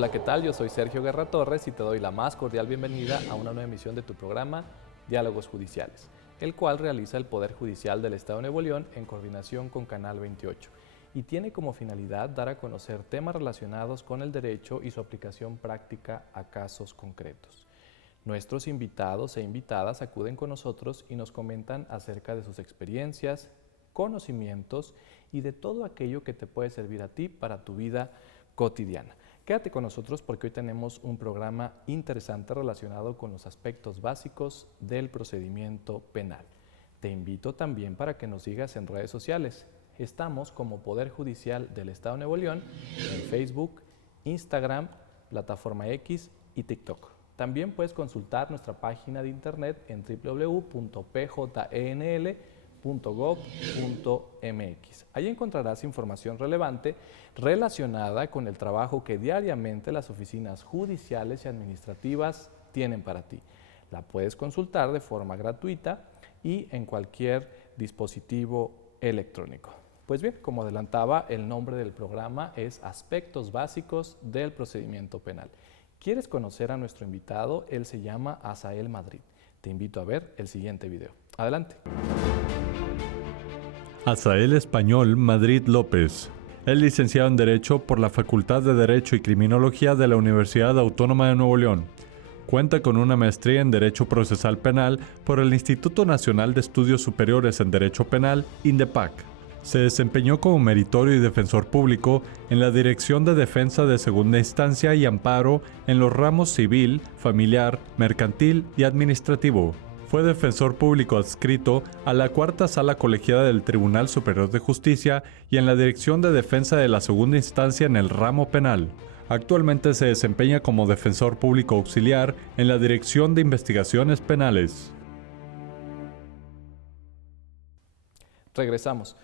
Hola, ¿qué tal? Yo soy Sergio Guerra Torres y te doy la más cordial bienvenida a una nueva emisión de tu programa Diálogos Judiciales, el cual realiza el Poder Judicial del Estado de Nuevo León en coordinación con Canal 28 y tiene como finalidad dar a conocer temas relacionados con el derecho y su aplicación práctica a casos concretos. Nuestros invitados e invitadas acuden con nosotros y nos comentan acerca de sus experiencias, conocimientos y de todo aquello que te puede servir a ti para tu vida cotidiana. Quédate con nosotros porque hoy tenemos un programa interesante relacionado con los aspectos básicos del procedimiento penal. Te invito también para que nos sigas en redes sociales. Estamos como Poder Judicial del Estado de Nuevo León en Facebook, Instagram, Plataforma X y TikTok. También puedes consultar nuestra página de internet en www.pjnl.gov.mx. Ahí encontrarás información relevante relacionada con el trabajo que diariamente las oficinas judiciales y administrativas tienen para ti. La puedes consultar de forma gratuita y en cualquier dispositivo electrónico. Pues bien, como adelantaba, el nombre del programa es Aspectos Básicos del Procedimiento Penal. ¿Quieres conocer a nuestro invitado? Él se llama Asael Madrid. Te invito a ver el siguiente video. Adelante. Asael Español Madrid López. Es licenciado en Derecho por la Facultad de Derecho y Criminología de la Universidad Autónoma de Nuevo León. Cuenta con una maestría en Derecho Procesal Penal por el Instituto Nacional de Estudios Superiores en Derecho Penal, INDEPAC. Se desempeñó como meritorio y defensor público en la Dirección de Defensa de Segunda Instancia y Amparo en los ramos civil, familiar, mercantil y administrativo. Fue defensor público adscrito a la Cuarta Sala Colegiada del Tribunal Superior de Justicia y en la Dirección de Defensa de la Segunda Instancia en el ramo penal. Actualmente se desempeña como defensor público auxiliar en la Dirección de Investigaciones Penales. Regresamos.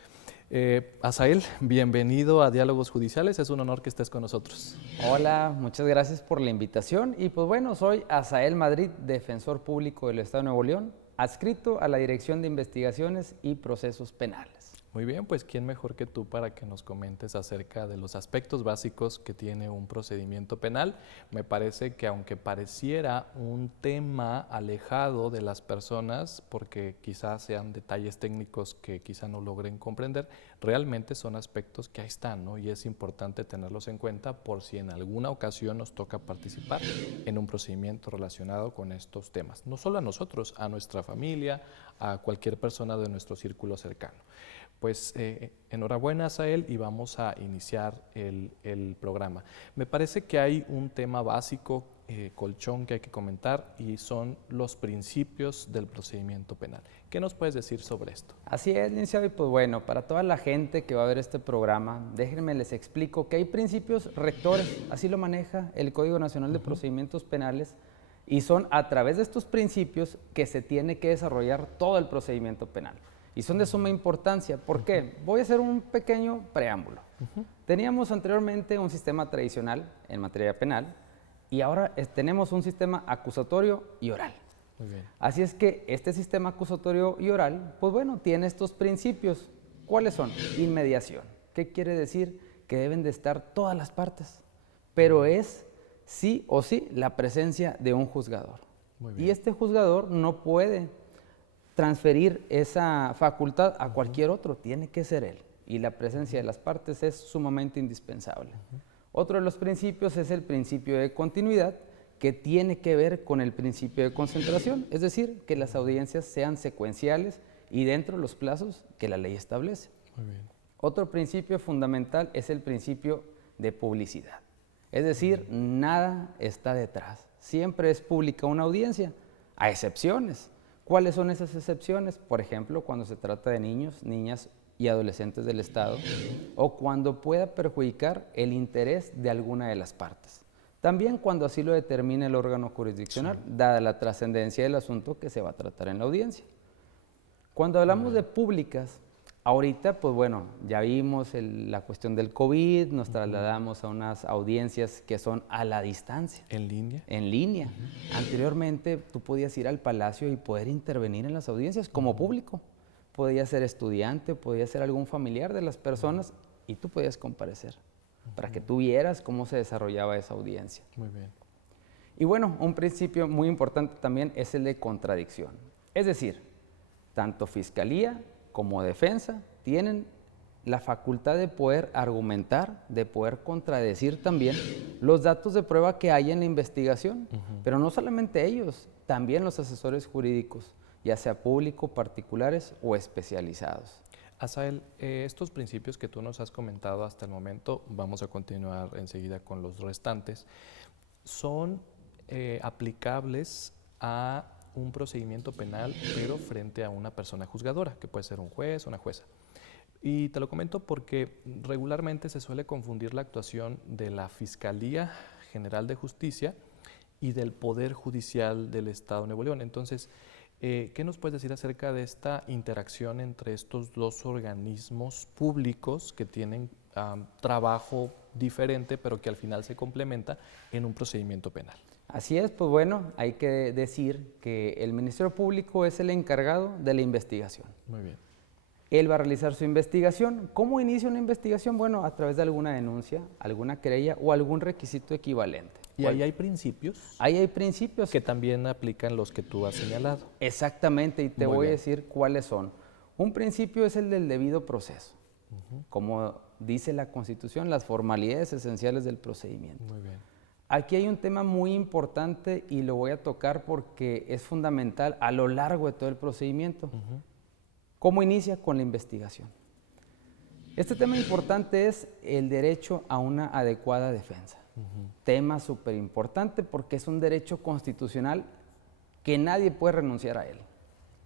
Asael, bienvenido a Diálogos Judiciales, es un honor que estés con nosotros. Hola, muchas gracias por la invitación y pues bueno, soy Asael Madrid, defensor público del Estado de Nuevo León, adscrito a la Dirección de Investigaciones y Procesos Penales. Muy bien, pues ¿quién mejor que tú para que nos comentes acerca de los aspectos básicos que tiene un procedimiento penal? Me parece que aunque pareciera un tema alejado de las personas, porque quizás sean detalles técnicos que quizá no logren comprender, realmente son aspectos que ahí están, ¿no? Y es importante tenerlos en cuenta por si en alguna ocasión nos toca participar en un procedimiento relacionado con estos temas. No solo a nosotros, a nuestra familia, a cualquier persona de nuestro círculo cercano. Pues enhorabuena, Asael, y vamos a iniciar el programa. Me parece que hay un tema básico, colchón, que hay que comentar y son los principios del procedimiento penal. ¿Qué nos puedes decir sobre esto? Así es, licenciado, y pues bueno, para toda la gente que va a ver este programa, déjenme les explico que hay principios rectores, así lo maneja el Código Nacional de Procedimientos Penales, y son a través de estos principios que se tiene que desarrollar todo el procedimiento penal. Y son de suma importancia. ¿Por qué? Voy a hacer un pequeño preámbulo. Teníamos anteriormente un sistema tradicional en materia penal y ahora tenemos un sistema acusatorio y oral. Muy bien. Así es que este sistema acusatorio y oral, pues bueno, tiene estos principios. ¿Cuáles son? Inmediación. ¿Qué quiere decir? Que deben de estar todas las partes, pero es sí o sí la presencia de un juzgador. Muy bien. Y este juzgador no puede transferir esa facultad a cualquier otro, tiene que ser él. Y la presencia de las partes es sumamente indispensable. Otro de los principios es el principio de continuidad, que tiene que ver con el principio de concentración, es decir, que las audiencias sean secuenciales y dentro de los plazos que la ley establece. Muy bien. Otro principio fundamental es el principio de publicidad, es decir, nada está detrás, siempre es pública una audiencia, a excepciones. ¿Cuáles son esas excepciones? Por ejemplo, cuando se trata de niños, niñas y adolescentes del Estado, o cuando pueda perjudicar el interés de alguna de las partes. También cuando así lo determine el órgano jurisdiccional, dada la trascendencia del asunto que se va a tratar en la audiencia. Cuando hablamos de públicas, ahorita, pues bueno, ya vimos la cuestión del COVID, nos trasladamos a unas audiencias que son a la distancia. ¿En línea? En línea. Anteriormente tú podías ir al palacio y poder intervenir en las audiencias como público. Podías ser estudiante, podías ser algún familiar de las personas y tú podías comparecer. para que tú vieras cómo se desarrollaba esa audiencia. Muy bien. Y bueno, un principio muy importante también es el de contradicción. Es decir, tanto fiscalía como defensa tienen la facultad de poder argumentar, de poder contradecir también los datos de prueba que hay en la investigación. Pero no solamente ellos, también los asesores jurídicos, ya sea público, particulares o especializados. Asael, estos principios que tú nos has comentado hasta el momento, vamos a continuar enseguida con los restantes, son aplicables a un procedimiento penal, pero frente a una persona juzgadora, que puede ser un juez o una jueza. Y te lo comento porque regularmente se suele confundir la actuación de la Fiscalía General de Justicia y del Poder Judicial del Estado de Nuevo León. Entonces, ¿qué nos puedes decir acerca de esta interacción entre estos dos organismos públicos que tienen trabajo diferente, pero que al final se complementa en un procedimiento penal? Así es, pues bueno, hay que decir que el Ministerio Público es el encargado de la investigación. Muy bien. Él va a realizar su investigación. ¿Cómo inicia una investigación? Bueno, a través de alguna denuncia, alguna querella o algún requisito equivalente. ¿Y ahí hay principios? Ahí hay principios. Que también aplican los que tú has señalado. Exactamente, y te voy a decir cuáles son. Un principio es el del debido proceso. Como dice la Constitución, las formalidades esenciales del procedimiento. Muy bien. Aquí hay un tema muy importante y lo voy a tocar porque es fundamental a lo largo de todo el procedimiento. ¿Cómo inicia? Con la investigación. Este tema importante es el derecho a una adecuada defensa. Tema súper importante porque es un derecho constitucional que nadie puede renunciar a él.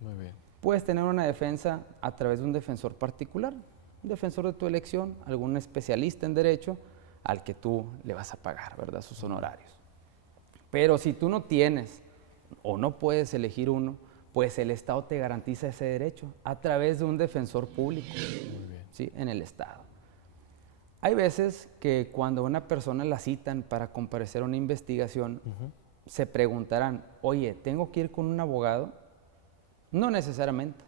Muy bien. Puedes tener una defensa a través de un defensor particular, un defensor de tu elección, algún especialista en derecho al que tú le vas a pagar, ¿verdad?, sus honorarios. Pero si tú no tienes o no puedes elegir uno, pues el Estado te garantiza ese derecho a través de un defensor público, ¿sí?, en el Estado. Hay veces que cuando a una persona la citan para comparecer a una investigación, se preguntarán, oye, ¿tengo que ir con un abogado? No necesariamente,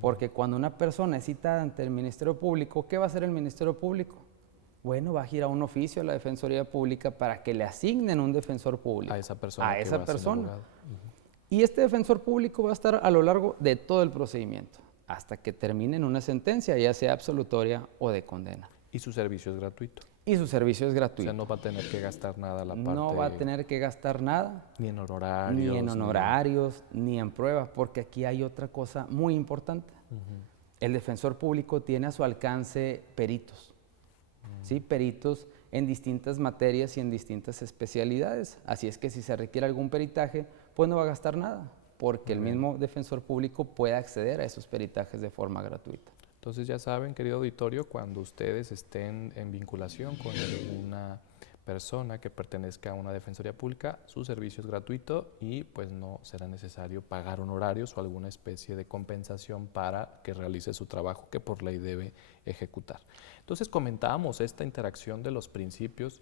porque cuando una persona es citada ante el Ministerio Público, ¿qué va a hacer el Ministerio Público? Bueno, va a ir a un oficio a la Defensoría Pública para que le asignen un defensor público. A esa persona. A esa persona. Y este defensor público va a estar a lo largo de todo el procedimiento, hasta que termine en una sentencia, ya sea absolutoria o de condena. Y su servicio es gratuito. Y su servicio es O gratuito. sea, no va a tener que gastar nada la parte. No va a tener que gastar nada. Ni en honorarios. Ni en honorarios, ni en pruebas, porque aquí hay otra cosa muy importante. El defensor público tiene a su alcance peritos. ¿Sí? Peritos en distintas materias y en distintas especialidades. Así es que si se requiere algún peritaje, pues no va a gastar nada, porque el mismo defensor público puede acceder a esos peritajes de forma gratuita. Entonces ya saben, querido auditorio, cuando ustedes estén en vinculación con alguna persona que pertenezca a una defensoría pública, su servicio es gratuito y pues no será necesario pagar honorarios o alguna especie de compensación para que realice su trabajo que por ley debe ejecutar. Entonces comentábamos esta interacción de los principios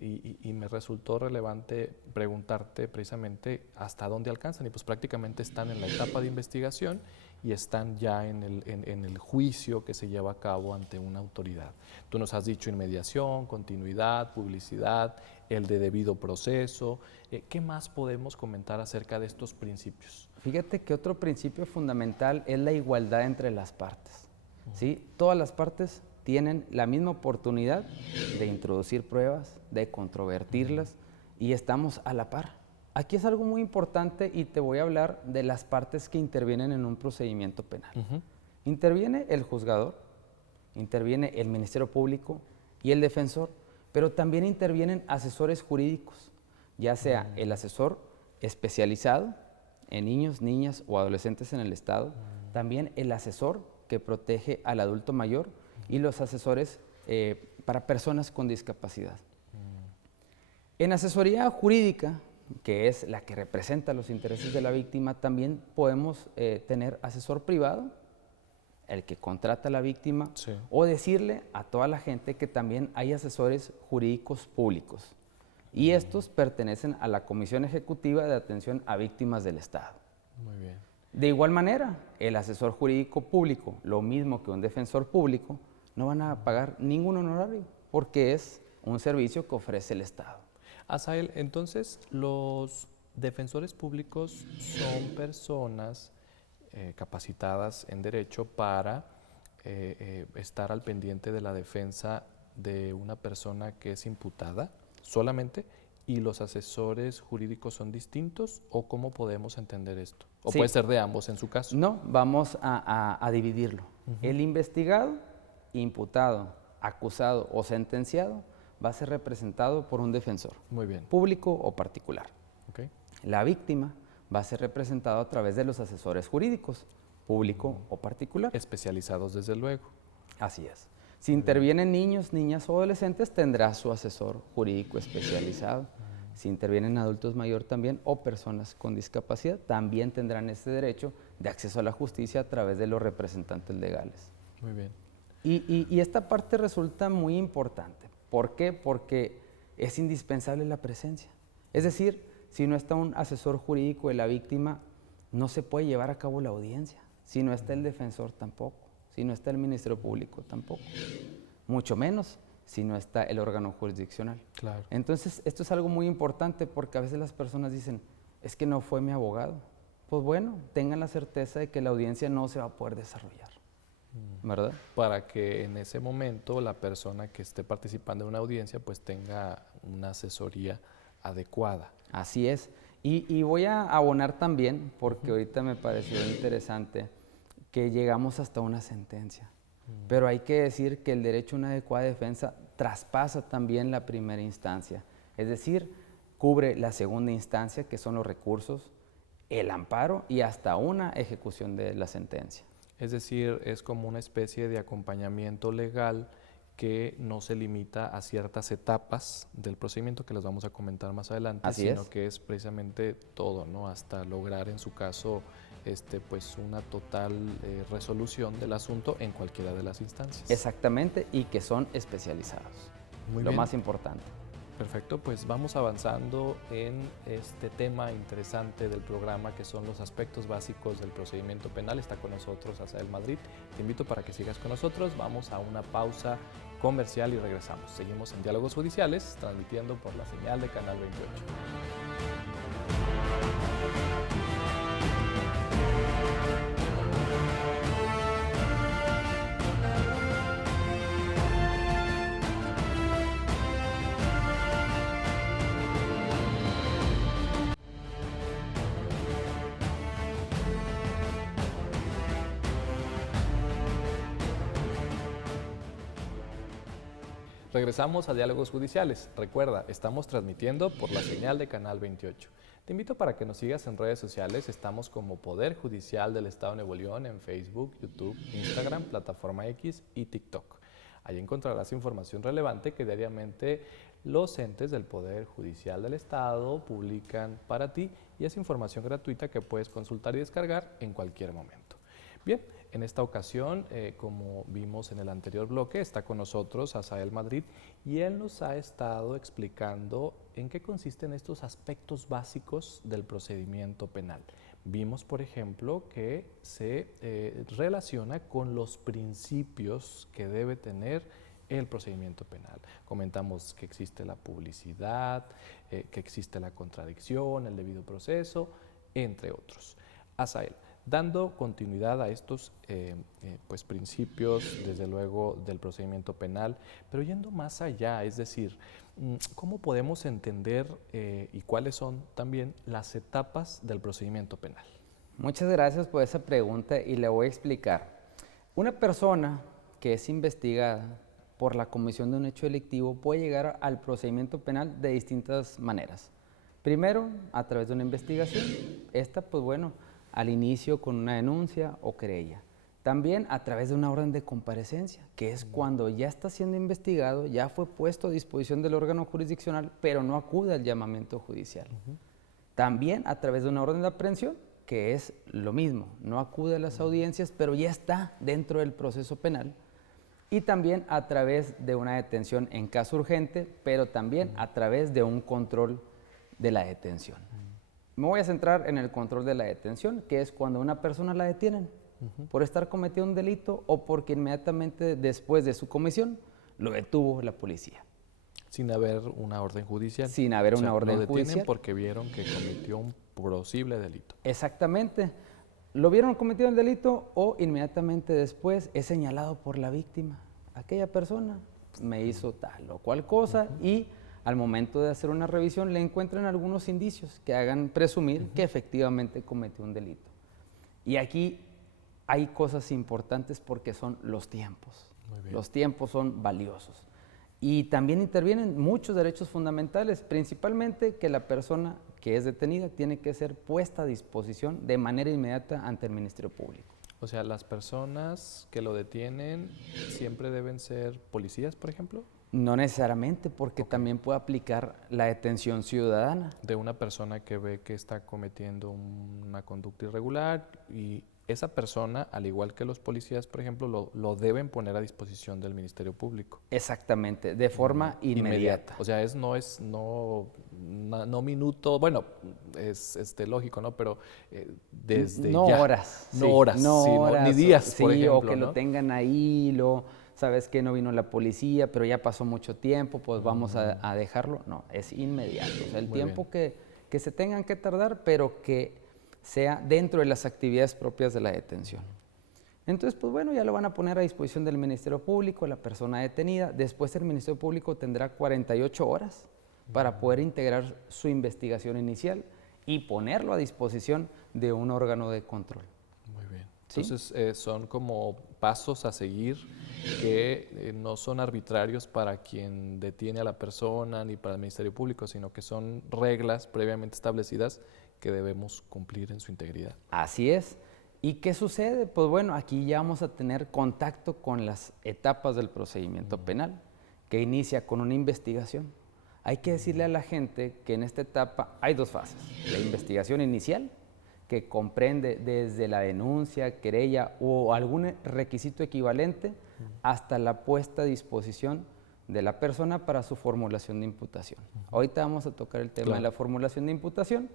y me resultó relevante preguntarte precisamente hasta dónde alcanzan y pues prácticamente están en la etapa de investigación y están ya en el juicio que se lleva a cabo ante una autoridad. Tú nos has dicho inmediación, continuidad, publicidad, el de debido proceso. ¿Qué más podemos comentar acerca de estos principios? Fíjate que otro principio fundamental es la igualdad entre las partes. ¿Sí? Todas las partes tienen la misma oportunidad de introducir pruebas, de controvertirlas y estamos a la par. Aquí es algo muy importante y te voy a hablar de las partes que intervienen en un procedimiento penal. Interviene el juzgador, interviene el Ministerio Público y el defensor, pero también intervienen asesores jurídicos, ya sea el asesor especializado en niños, niñas o adolescentes en el Estado, también el asesor que protege al adulto mayor y los asesores para personas con discapacidad. En asesoría jurídica, que es la que representa los intereses de la víctima, también podemos tener asesor privado, el que contrata a la víctima, o decirle a toda la gente que también hay asesores jurídicos públicos. Y estos pertenecen a la Comisión Ejecutiva de Atención a Víctimas del Estado. Muy bien. De igual manera, el asesor jurídico público, lo mismo que un defensor público, no van a pagar ningún honorario, porque es un servicio que ofrece el Estado. Asael, entonces los defensores públicos son personas capacitadas en derecho para estar al pendiente de la defensa de una persona que es imputada solamente, y los asesores jurídicos son distintos, o cómo podemos entender esto, o Sí. puede ser de ambos en su caso. No, vamos a dividirlo. El investigado, imputado, acusado o sentenciado va a ser representado por un defensor, Muy bien. público o particular. Ok. La víctima va a ser representada a través de los asesores jurídicos, público o particular. Especializados desde luego. Así es. Si intervienen niños, niñas o adolescentes, tendrá su asesor jurídico especializado. Si intervienen adultos mayores también o personas con discapacidad, también tendrán ese derecho de acceso a la justicia a través de los representantes legales. Muy bien. Y esta parte resulta muy importante. ¿Por qué? Porque es indispensable la presencia. Es decir, si no está un asesor jurídico de la víctima, no se puede llevar a cabo la audiencia. Si no está el defensor, tampoco. Si no está el Ministerio Público, tampoco. Mucho menos si no está el órgano jurisdiccional. Claro. Entonces, esto es algo muy importante porque a veces las personas dicen, es que no fue mi abogado. Pues bueno, tengan la certeza de que la audiencia no se va a poder desarrollar, ¿verdad? Para que en ese momento la persona que esté participando en una audiencia pues tenga una asesoría adecuada. Así es. Y voy a abonar también, porque ahorita me pareció interesante, que llegamos hasta una sentencia. Pero hay que decir que el derecho a una adecuada defensa traspasa también la primera instancia. Es decir, cubre la segunda instancia, que son los recursos, el amparo y hasta una ejecución de la sentencia. Es decir, es como una especie de acompañamiento legal que no se limita a ciertas etapas del procedimiento que las vamos a comentar más adelante, Así sino es. que es precisamente todo, ¿no? Hasta lograr en su caso pues una total resolución del asunto en cualquiera de las instancias. Exactamente, y que son especializados. Muy Lo bien. más importante. Perfecto, pues vamos avanzando en este tema interesante del programa, que son los aspectos básicos del procedimiento penal. Está con nosotros Asael Madrid. Te invito para que sigas con nosotros. Vamos a una pausa comercial y regresamos. Seguimos en Diálogos Judiciales, transmitiendo por la señal de Canal 28. Regresamos a Diálogos Judiciales. Recuerda, estamos transmitiendo por la señal de Canal 28. Te invito para que nos sigas en redes sociales. Estamos como Poder Judicial del Estado de Nuevo León en Facebook, YouTube, Instagram, Plataforma X y TikTok. Ahí encontrarás información relevante que diariamente los entes del Poder Judicial del Estado publican para ti, y es información gratuita que puedes consultar y descargar en cualquier momento. Bien, en esta ocasión, como vimos en el anterior bloque, está con nosotros Asael Madrid, y él nos ha estado explicando en qué consisten estos aspectos básicos del procedimiento penal. Vimos, por ejemplo, que se relaciona con los principios que debe tener el procedimiento penal. Comentamos que existe la publicidad, que existe la contradicción, el debido proceso, entre otros. Asael, dando continuidad a estos pues principios, desde luego, del procedimiento penal, pero yendo más allá, es decir, ¿cómo podemos entender y cuáles son también las etapas del procedimiento penal? Muchas gracias por esa pregunta y le voy a explicar. Una persona que es investigada por la comisión de un hecho delictivo puede llegar al procedimiento penal de distintas maneras. Primero, a través de una investigación. Esta, pues bueno, al inicio con una denuncia o querella. También a través de una orden de comparecencia, que es cuando ya está siendo investigado, ya fue puesto a disposición del órgano jurisdiccional, pero no acude al llamamiento judicial. También a través de una orden de aprehensión, que es lo mismo, no acude a las audiencias, pero ya está dentro del proceso penal. Y también a través de una detención en caso urgente, pero también a través de un control de la detención. Me voy a centrar en el control de la detención, que es cuando una persona la detienen por estar cometiendo un delito o porque inmediatamente después de su comisión lo detuvo la policía. Sin haber una orden judicial. Sin haber una orden lo detienen judicial. porque vieron que cometió un posible delito. Exactamente. Lo vieron cometido el delito o inmediatamente después es señalado por la víctima. Aquella persona me hizo tal o cual cosa y al momento de hacer una revisión le encuentran algunos indicios que hagan presumir que efectivamente cometió un delito. Y aquí hay cosas importantes porque son los tiempos. Muy bien. Los tiempos son valiosos. Y también intervienen muchos derechos fundamentales, principalmente que la persona que es detenida tiene que ser puesta a disposición de manera inmediata ante el Ministerio Público. O sea, las personas que lo detienen siempre deben ser policías, por ejemplo, No necesariamente, porque también puede aplicar la detención ciudadana. de una persona que ve que está cometiendo una conducta irregular y esa persona, al igual que los policías, por ejemplo, lo deben poner a disposición del Ministerio Público. Exactamente, de forma inmediata. O sea, no minuto, bueno, es lógico, ¿no? Pero desde no ya. horas. No sí, horas, no sí, no, horas, ni días, por sí, ejemplo, o que ¿no? lo tengan ahí, sabes que no vino la policía, pero ya pasó mucho tiempo, pues vamos a dejarlo. No, es inmediato. O sea, el Muy tiempo que se tengan que tardar, pero que sea dentro de las actividades propias de la detención. Entonces, pues bueno, ya lo van a poner a disposición del Ministerio Público, la persona detenida. Después el Ministerio Público tendrá 48 horas para poder integrar su investigación inicial y ponerlo a disposición de un órgano de control. Muy bien. ¿Sí? Entonces, son como pasos a seguir que no son arbitrarios para quien detiene a la persona ni para el Ministerio Público, sino que son reglas previamente establecidas que debemos cumplir en su integridad. Así es. ¿Y qué sucede? Pues bueno, aquí ya vamos a tener contacto con las etapas del procedimiento penal, que inicia con una investigación. Hay que decirle a la gente que en esta etapa hay dos fases. La investigación inicial, que comprende desde la denuncia, querella o algún requisito equivalente hasta la puesta a disposición de la persona para su formulación de imputación. Ahorita vamos a tocar el tema de la formulación de imputación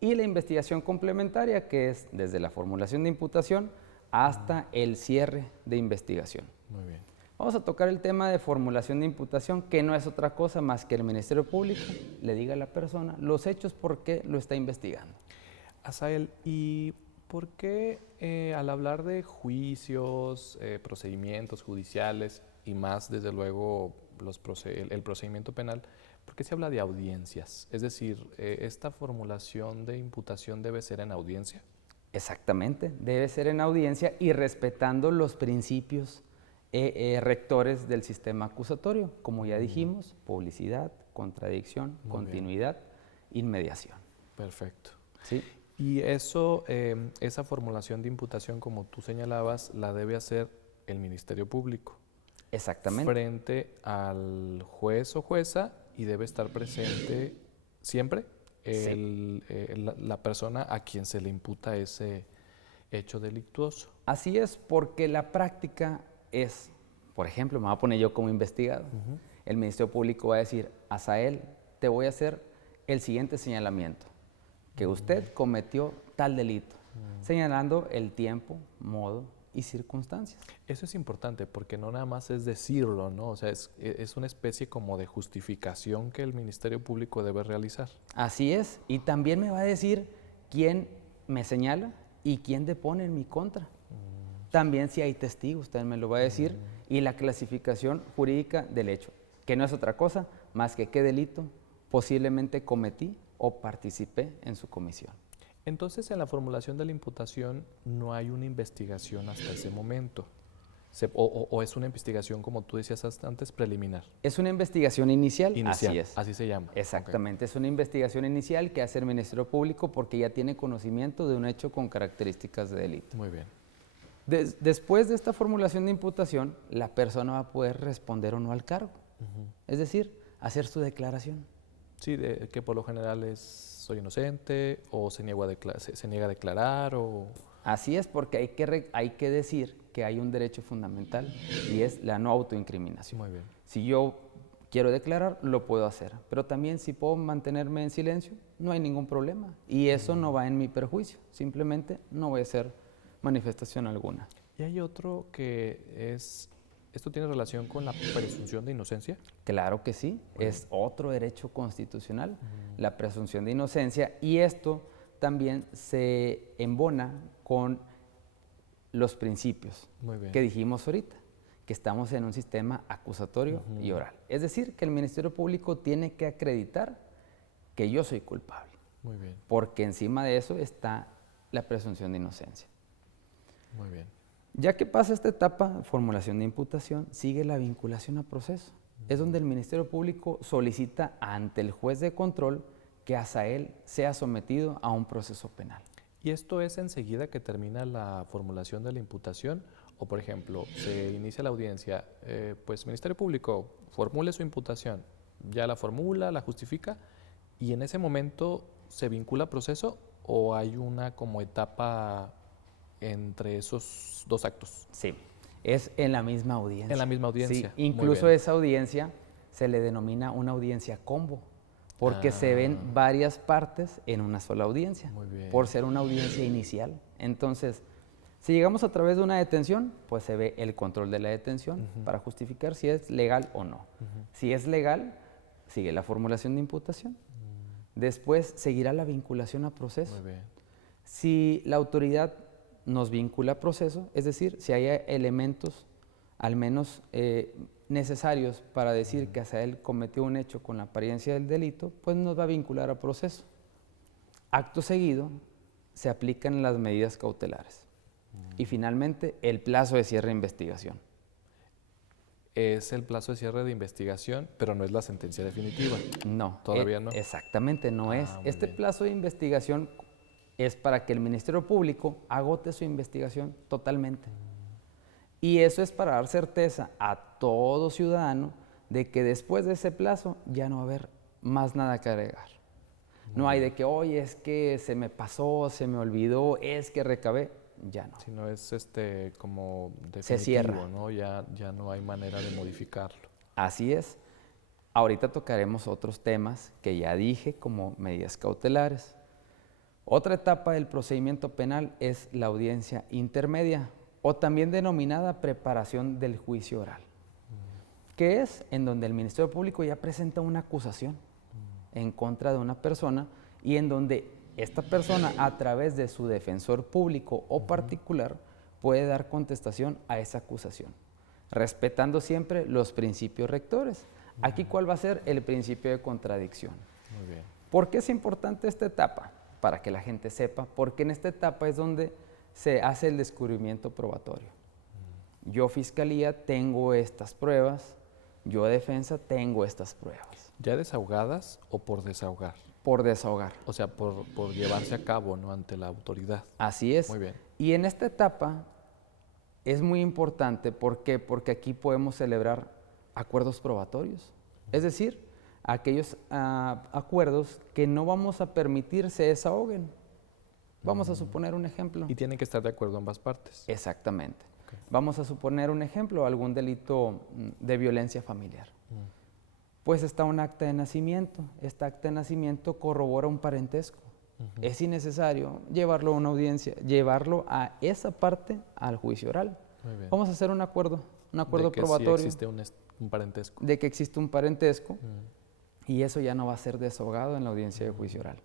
y la investigación complementaria, que es desde la formulación de imputación hasta el cierre de investigación. Muy bien. Vamos a tocar el tema de formulación de imputación, que no es otra cosa más que el Ministerio Público le diga a la persona los hechos por qué lo está investigando. Asael, ¿y por qué al hablar de juicios, procedimientos judiciales y más, desde luego, el procedimiento penal, por qué se habla de audiencias? Es decir, ¿esta formulación de imputación debe ser en audiencia? Exactamente, debe ser en audiencia y respetando los principios rectores del sistema acusatorio, como ya dijimos, publicidad, contradicción, continuidad, inmediación. Perfecto. ¿Sí? Y eso, esa formulación de imputación, como tú señalabas, la debe hacer el Ministerio Público. Exactamente. Frente al juez o jueza, y debe estar presente siempre la persona a quien se le imputa ese hecho delictuoso. Así es, porque la práctica es, por ejemplo, me voy a poner yo como investigado. El Ministerio Público va a decir, Asael, te voy a hacer el siguiente señalamiento, que usted cometió tal delito, señalando el tiempo, modo y circunstancias. Eso es importante porque no nada más es decirlo, ¿no? O sea, es una especie como de justificación que el Ministerio Público debe realizar. Así es, y también me va a decir quién me señala y quién depone en mi contra. También si hay testigos, también me lo va a decir, y la clasificación jurídica del hecho, que no es otra cosa más que qué delito posiblemente cometí o participé en su comisión. Entonces, en la formulación de la imputación no hay una investigación hasta ese momento. O es una investigación, como tú decías antes, preliminar. Es una investigación inicial, Inicial, así es. así se llama. Exactamente, es una investigación inicial que hace el Ministerio Público porque ya tiene conocimiento de un hecho con características de delito. Muy bien. Después de esta formulación de imputación, la persona va a poder responder o no al cargo. Es decir, hacer su declaración. Sí, que por lo general es soy inocente o se niega a declarar o... Así es, porque hay que decir que hay un derecho fundamental y es la no autoincriminación. Muy bien. Si yo quiero declarar, lo puedo hacer, pero también si puedo mantenerme en silencio, no hay ningún problema. Y eso no va en mi perjuicio, simplemente no voy a hacer manifestación alguna. Y hay otro que es ¿Esto tiene relación con la presunción de inocencia? Claro que sí, es otro derecho constitucional, la presunción de inocencia, y esto también se embona con los principios Muy bien. que dijimos ahorita, que estamos en un sistema acusatorio y oral. Es decir, que el Ministerio Público tiene que acreditar que yo soy culpable, Muy bien, porque encima de eso está la presunción de inocencia. muy bien. Ya que pasa esta etapa, formulación de imputación, sigue la vinculación a proceso. Es donde el Ministerio Público solicita ante el juez de control que Asael sea sometido a un proceso penal. ¿Y esto es enseguida que termina la formulación de la imputación? O, por ejemplo, se inicia la audiencia, pues Ministerio Público formule su imputación, ya la formula, la justifica, y en ese momento se vincula a proceso, ¿o hay una como etapa entre esos dos actos? Sí, es en la misma audiencia. En la misma audiencia. Sí, Muy incluso bien. esa audiencia se le denomina una audiencia combo, porque se ven Ah. varias partes en una sola audiencia, Muy bien. por ser una audiencia inicial. Entonces, si llegamos a través de una detención, pues se ve el control de la detención para justificar si es legal o no. Si es legal, sigue la formulación de imputación. Después seguirá la vinculación a proceso. Muy bien. Si la autoridad nos vincula a proceso, es decir, si hay elementos al menos necesarios para decir que Asael cometió un hecho con la apariencia del delito, pues nos va a vincular a proceso. Acto seguido, se aplican las medidas cautelares. Y finalmente, el plazo de cierre de investigación. Es el plazo de cierre de investigación, pero no es la sentencia definitiva. No. Todavía no. Exactamente, no es. Muy Este bien. plazo de investigación es para que el Ministerio Público agote su investigación totalmente. Y eso es para dar certeza a todo ciudadano de que después de ese plazo ya no va a haber más nada que agregar. No hay de que, oye, es que se me pasó, se me olvidó, es que recabé. Ya no. Si no es como definitivo, Se cierra. ¿no? Ya no hay manera de modificarlo. Así es. Ahorita tocaremos otros temas que ya dije como medidas cautelares. Otra etapa del procedimiento penal es la audiencia intermedia, o también denominada preparación del juicio oral, que es en donde el Ministerio Público ya presenta una acusación en contra de una persona y en donde esta persona, a través de su defensor público o particular, puede dar contestación a esa acusación, respetando siempre los principios rectores. Aquí, ¿cuál va a ser? El principio de contradicción. Muy bien. ¿Por qué es importante esta etapa? Para que la gente sepa, porque en esta etapa es donde se hace el descubrimiento probatorio. Yo, Fiscalía, tengo estas pruebas, yo, Defensa, tengo estas pruebas. ¿Ya desahogadas o por desahogar? Por desahogar. O sea, por llevarse a cabo, ¿no? Ante la autoridad. Así es. Muy bien. Y en esta etapa es muy importante, ¿por qué? Porque aquí podemos celebrar acuerdos probatorios. Es decir, aquellos acuerdos que no vamos a permitir se desahoguen. Vamos a suponer un ejemplo. Y tienen que estar de acuerdo ambas partes. Exactamente. Ok. Vamos a suponer un ejemplo, algún delito de violencia familiar. Pues está un acta de nacimiento. Este acta de nacimiento corrobora un parentesco. Es innecesario llevarlo a una audiencia, llevarlo a esa parte al juicio oral. Muy bien. Vamos a hacer un acuerdo De que probatorio sí existe un parentesco. de que existe un parentesco y eso ya no va a ser desahogado en la audiencia de juicio oral.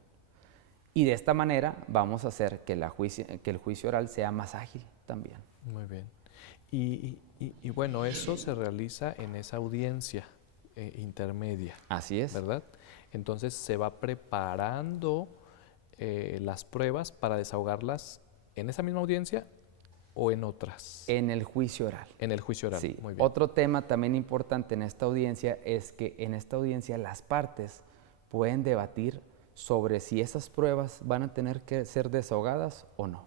Y de esta manera vamos a hacer que el juicio oral sea más ágil también. Muy bien. Y bueno, eso se realiza en esa audiencia intermedia, Así es. ¿verdad? Entonces se va preparando las pruebas para desahogarlas en esa misma audiencia o en otras. En el juicio oral. En el juicio oral. Sí. Muy bien. Otro tema también importante en esta audiencia es que en esta audiencia las partes pueden debatir sobre si esas pruebas van a tener que ser desahogadas o no.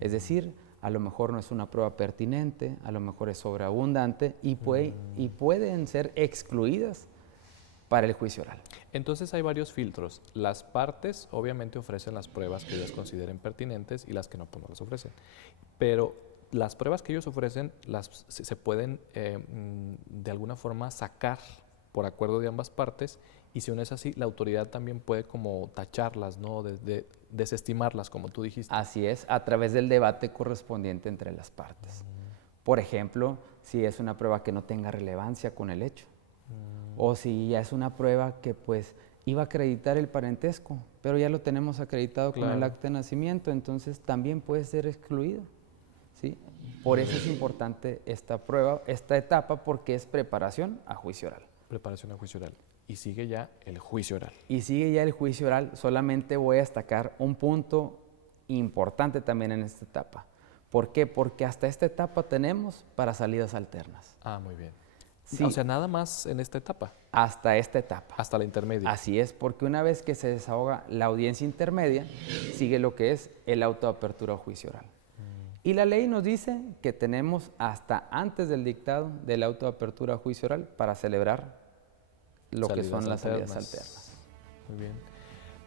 Es decir, a lo mejor no es una prueba pertinente, a lo mejor es sobreabundante y pueden ser excluidas para el juicio oral. Entonces hay varios filtros. Las partes obviamente ofrecen las pruebas que ellas consideren pertinentes y las que no, pues no las ofrecen. Pero las pruebas que ellos ofrecen se pueden de alguna forma sacar por acuerdo de ambas partes, y si no es así, la autoridad también puede como tacharlas, ¿no? Desestimarlas, como tú dijiste. Así es, a través del debate correspondiente entre las partes. Por ejemplo, si es una prueba que no tenga relevancia con el hecho. O si ya es una prueba que pues iba a acreditar el parentesco, pero ya lo tenemos acreditado con el acta de nacimiento, entonces también puede ser excluido, ¿sí? Por eso es importante esta prueba, esta etapa, porque es preparación a juicio oral. Preparación a juicio oral. Y sigue ya el juicio oral. Y sigue ya el juicio oral. Solamente voy a destacar un punto importante también en esta etapa. ¿Por qué? Porque hasta esta etapa tenemos para salidas alternas. Ah, muy bien. Sí. O sea, nada más en esta etapa. Hasta esta etapa. Hasta la intermedia. Así es, porque una vez que se desahoga la audiencia intermedia, sigue lo que es el auto de apertura o juicio oral. Y la ley nos dice que tenemos hasta antes del dictado del auto de apertura o juicio oral para celebrar lo que son las salidas alternas. Muy bien.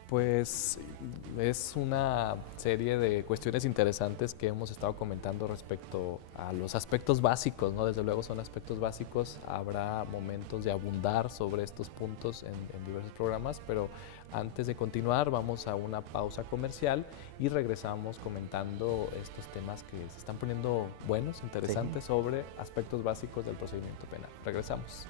Pues es una serie de cuestiones interesantes que hemos estado comentando respecto a los aspectos básicos, ¿no? Desde luego son aspectos básicos, habrá momentos de abundar sobre estos puntos en diversos programas, pero antes de continuar vamos a una pausa comercial y regresamos comentando estos temas que se están poniendo buenos, interesantes, sobre aspectos básicos del procedimiento penal. Regresamos.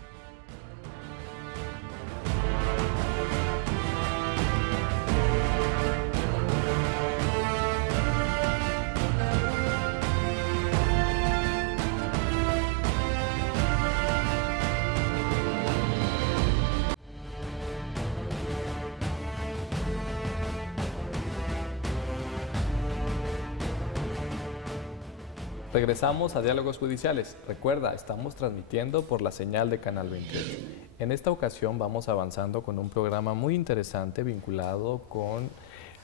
Regresamos a Diálogos Judiciales. Recuerda, estamos transmitiendo por la señal de Canal 28. En esta ocasión vamos avanzando con un programa muy interesante vinculado con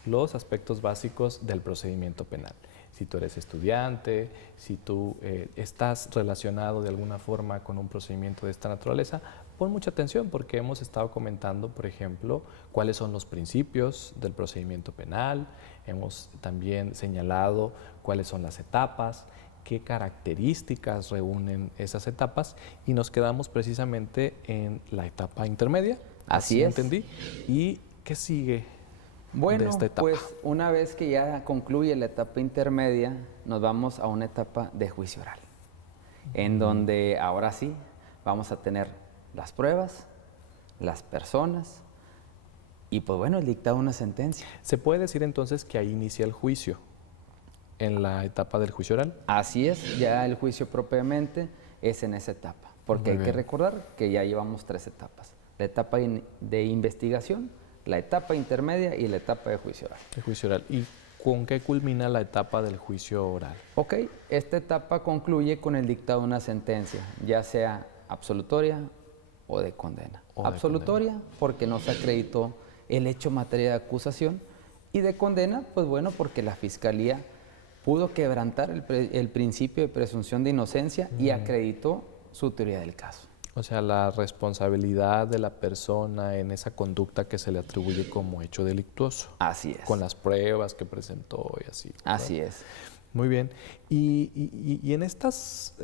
los aspectos básicos del procedimiento penal. Si tú eres estudiante, si tú estás relacionado de alguna forma con un procedimiento de esta naturaleza, pon mucha atención porque hemos estado comentando, por ejemplo, cuáles son los principios del procedimiento penal, hemos también señalado cuáles son las etapas, qué características reúnen esas etapas y nos quedamos precisamente en la etapa intermedia. Así es. ¿Entendí? ¿Y qué sigue de esta etapa? Pues una vez que ya concluye la etapa intermedia, nos vamos a una etapa de juicio oral, en donde ahora sí vamos a tener las pruebas, las personas y pues bueno, el dictado de una sentencia. ¿Se puede decir entonces que ahí inicia el juicio? ¿En la etapa del juicio oral? Así es, ya el juicio propiamente es en esa etapa, porque hay que recordar que ya llevamos 3 etapas. La etapa de investigación, la etapa intermedia y la etapa de juicio oral. El juicio oral. ¿Y con qué culmina la etapa del juicio oral? Ok, esta etapa concluye con el dictado de una sentencia, ya sea absolutoria o de condena. Absolutoria porque no se acreditó el hecho materia de acusación y de condena, pues bueno, porque la Fiscalía pudo quebrantar el principio de presunción de inocencia y acreditó su teoría del caso. O sea, la responsabilidad de la persona en esa conducta que se le atribuye como hecho delictuoso. Así es. Con las pruebas que presentó y así. Así es. Muy bien. Y en estas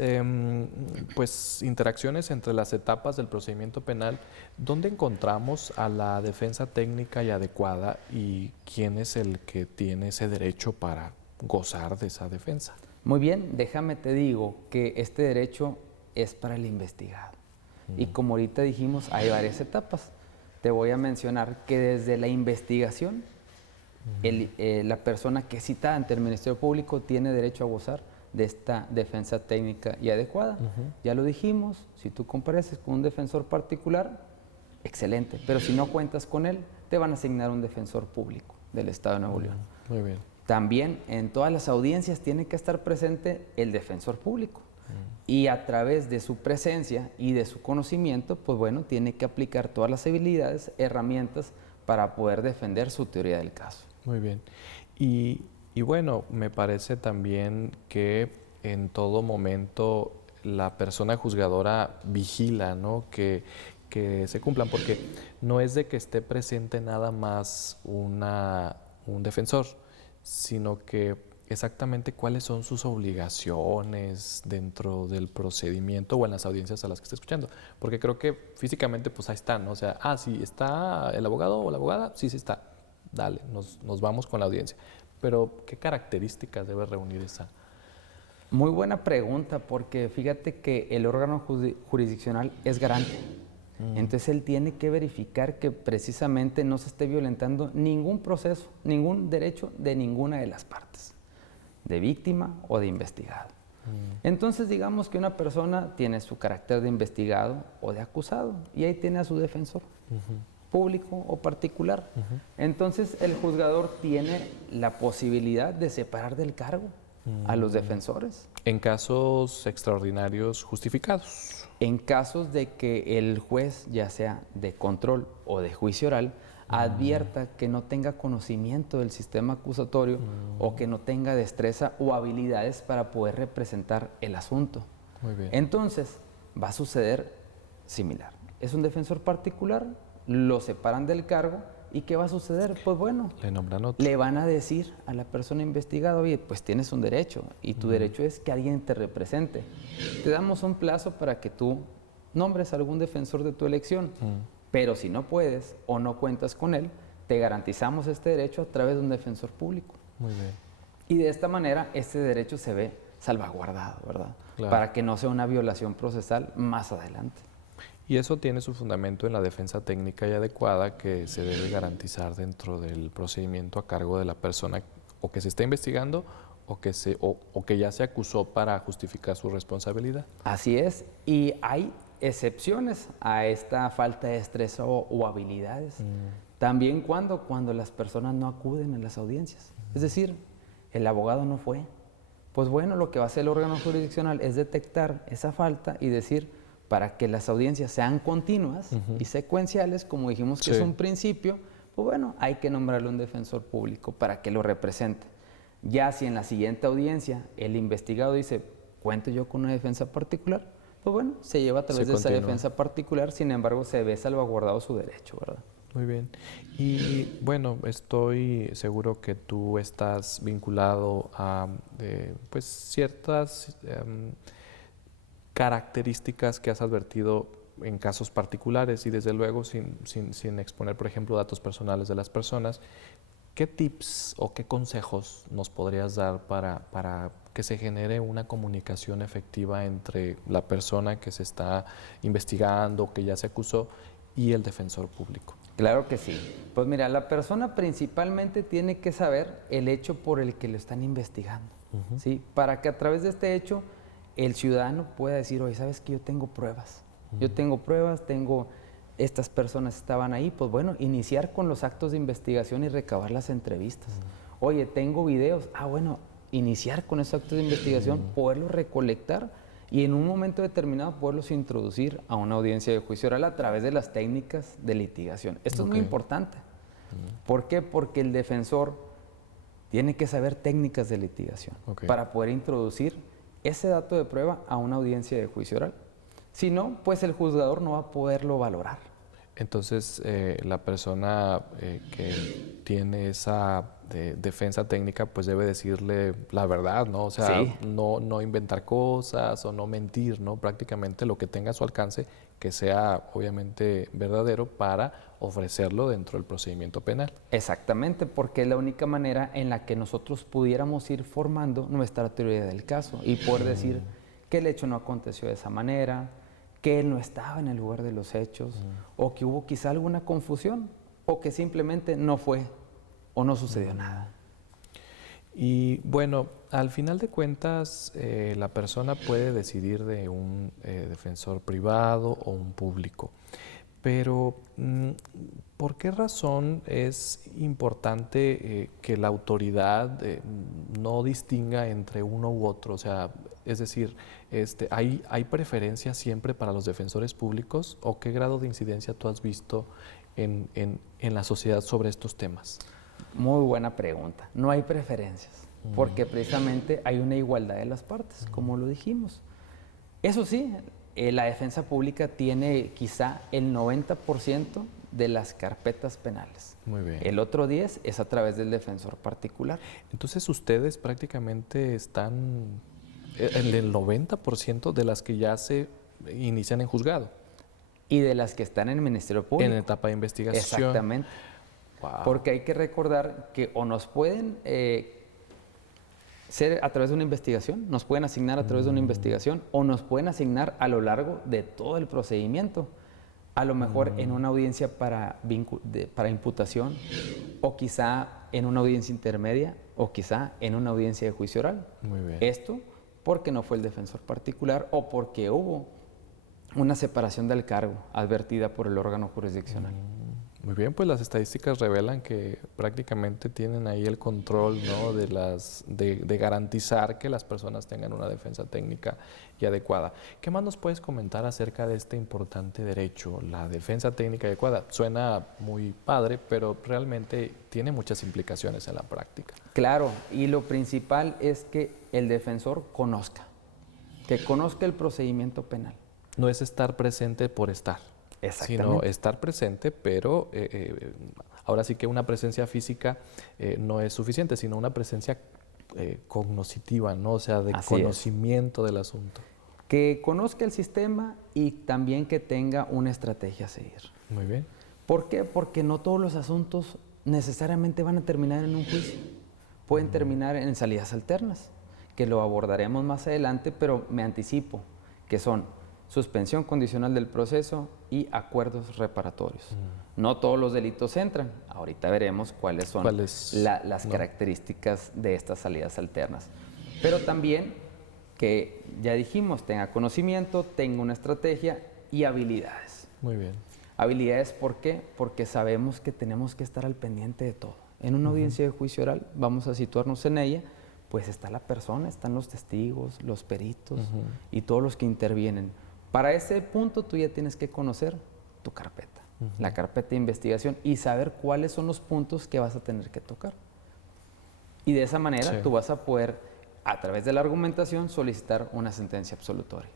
pues, interacciones entre las etapas del procedimiento penal, ¿dónde encontramos a la defensa técnica y adecuada y quién es el que tiene ese derecho para gozar de esa defensa? Muy bien, déjame te digo que este derecho es para el investigado. Y como ahorita dijimos, hay varias etapas. Te voy a mencionar que desde la investigación, la persona que es citada ante el Ministerio Público tiene derecho a gozar de esta defensa técnica y adecuada. Ya lo dijimos, si tú compareces con un defensor particular, excelente, pero si no cuentas con él, te van a asignar un defensor público del Estado de Nuevo León. Muy bien. También en todas las audiencias tiene que estar presente el defensor público y a través de su presencia y de su conocimiento, pues bueno, tiene que aplicar todas las habilidades, herramientas para poder defender su teoría del caso. Muy bien. Y bueno, me parece también que en todo momento la persona juzgadora vigila, ¿no? Que se cumplan, porque no es de que esté presente nada más un defensor, sino que exactamente cuáles son sus obligaciones dentro del procedimiento o en las audiencias a las que está escuchando. Porque creo que físicamente pues ahí están, ¿no? O sea, sí, está el abogado o la abogada, sí está. Dale, nos vamos con la audiencia. Pero, ¿qué características debe reunir Muy buena pregunta, porque fíjate que el órgano jurisdiccional es garante. Entonces él tiene que verificar que precisamente no se esté violentando ningún proceso, ningún derecho de ninguna de las partes, de víctima o de investigado. Entonces digamos que una persona tiene su carácter de investigado o de acusado y ahí tiene a su defensor, público o particular. Entonces el juzgador tiene la posibilidad de separar del cargo a los defensores. En casos extraordinarios justificados. En casos de que el juez, ya sea de control o de juicio oral, advierta que no tenga conocimiento del sistema acusatorio o que no tenga destreza o habilidades para poder representar el asunto. Muy bien. Entonces, va a suceder similar. Es un defensor particular, lo separan del cargo y ¿qué va a suceder? Pues bueno, Le nombran otro. le van a decir a la persona investigada, oye, pues tienes un derecho y tu derecho es que alguien te represente. Te damos un plazo para que tú nombres a algún defensor de tu elección, pero si no puedes o no cuentas con él, te garantizamos este derecho a través de un defensor público. Muy bien. Y de esta manera este derecho se ve salvaguardado, ¿verdad? Claro. Para que no sea una violación procesal más adelante. Y eso tiene su fundamento en la defensa técnica y adecuada que se debe garantizar dentro del procedimiento a cargo de la persona o que se está investigando o que ya se acusó para justificar su responsabilidad. Así es, y hay excepciones a esta falta de destreza o habilidades. También cuando las personas no acuden a las audiencias. Es decir, el abogado no fue. Pues bueno, lo que va a hacer el órgano jurisdiccional es detectar esa falta y decir, para que las audiencias sean continuas y secuenciales, como dijimos que es un principio, pues bueno, hay que nombrarle un defensor público para que lo represente. Ya si en la siguiente audiencia el investigado dice, cuento yo con una defensa particular, pues bueno, se lleva a través de esa defensa particular, sin embargo se ve salvaguardado su derecho, ¿verdad? Muy bien. Y bueno, estoy seguro que tú estás vinculado a pues ciertas características que has advertido en casos particulares y desde luego sin exponer, por ejemplo, datos personales de las personas. ¿Qué tips o qué consejos nos podrías dar para que se genere una comunicación efectiva entre la persona que se está investigando, que ya se acusó, y el defensor público? Claro que sí. Pues mira, la persona principalmente tiene que saber el hecho por el que lo están investigando, ¿sí? Para que a través de este hecho el ciudadano pueda decir, oye, ¿sabes que yo tengo pruebas? Yo tengo pruebas, estas personas estaban ahí, pues bueno, iniciar con los actos de investigación y recabar las entrevistas. Oye, tengo videos, bueno, iniciar con esos actos de investigación, poderlos recolectar y en un momento determinado poderlos introducir a una audiencia de juicio oral a través de las técnicas de litigación. Esto es muy importante. ¿Por qué? Porque el defensor tiene que saber técnicas de litigación para poder introducir ese dato de prueba a una audiencia de juicio oral. Si no, pues el juzgador no va a poderlo valorar. Entonces, la persona que tiene esa defensa técnica, pues debe decirle la verdad, ¿no? O sea, no inventar cosas o no mentir, ¿no? Prácticamente lo que tenga a su alcance, que sea obviamente verdadero para ofrecerlo dentro del procedimiento penal. Exactamente, porque es la única manera en la que nosotros pudiéramos ir formando nuestra teoría del caso y poder decir que el hecho no aconteció de esa manera, que él no estaba en el lugar de los hechos, o que hubo quizá alguna confusión, o que simplemente no fue o no sucedió nada. Y bueno, al final de cuentas, la persona puede decidir de un defensor privado o un público. Pero, ¿por qué razón es importante que la autoridad no distinga entre uno u otro? O sea, es decir, ¿hay preferencia siempre para los defensores públicos? ¿O qué grado de incidencia tú has visto en la sociedad sobre estos temas? Muy buena pregunta. No hay preferencias, porque precisamente hay una igualdad de las partes, como lo dijimos. Eso sí, la defensa pública tiene quizá el 90% de las carpetas penales. Muy bien. El otro 10% es a través del defensor particular. Entonces ustedes prácticamente están en el 90% de las que ya se inician en juzgado. Y de las que están en el Ministerio Público. En etapa de investigación. Exactamente. Wow. Porque hay que recordar que o nos pueden ser a través de una investigación, nos pueden asignar a través de una investigación o nos pueden asignar a lo largo de todo el procedimiento. A lo mejor en una audiencia para imputación, o quizá en una audiencia intermedia, o quizá en una audiencia de juicio oral. Muy bien. Esto porque no fue el defensor particular o porque hubo una separación del cargo advertida por el órgano jurisdiccional. Muy bien, pues las estadísticas revelan que prácticamente tienen ahí el control, ¿no?, de garantizar que las personas tengan una defensa técnica y adecuada. ¿Qué más nos puedes comentar acerca de este importante derecho, la defensa técnica y adecuada? Suena muy padre, pero realmente tiene muchas implicaciones en la práctica. Claro, y lo principal es que el defensor conozca, que conozca el procedimiento penal. No es estar presente por estar. Exactamente. Sino estar presente, pero ahora sí que una presencia física no es suficiente, sino una presencia cognoscitiva, ¿no? O sea, de conocimiento del asunto. Que conozca el sistema y también que tenga una estrategia a seguir. Muy bien. ¿Por qué? Porque no todos los asuntos necesariamente van a terminar en un juicio. Pueden terminar en salidas alternas, que lo abordaremos más adelante, pero me anticipo, que son suspensión condicional del proceso y acuerdos reparatorios. No todos los delitos entran. Ahorita veremos cuáles son las características de estas salidas alternas. Pero también que, ya dijimos, tenga conocimiento, tenga una estrategia y habilidades. Muy bien. Habilidades, ¿por qué? Porque sabemos que tenemos que estar al pendiente de todo. En una audiencia de juicio oral, vamos a situarnos en ella, pues está la persona, están los testigos, los peritos y todos los que intervienen. Para ese punto tú ya tienes que conocer tu carpeta, la carpeta de investigación y saber cuáles son los puntos que vas a tener que tocar. Y de esa manera tú vas a poder, a través de la argumentación, solicitar una sentencia absolutoria.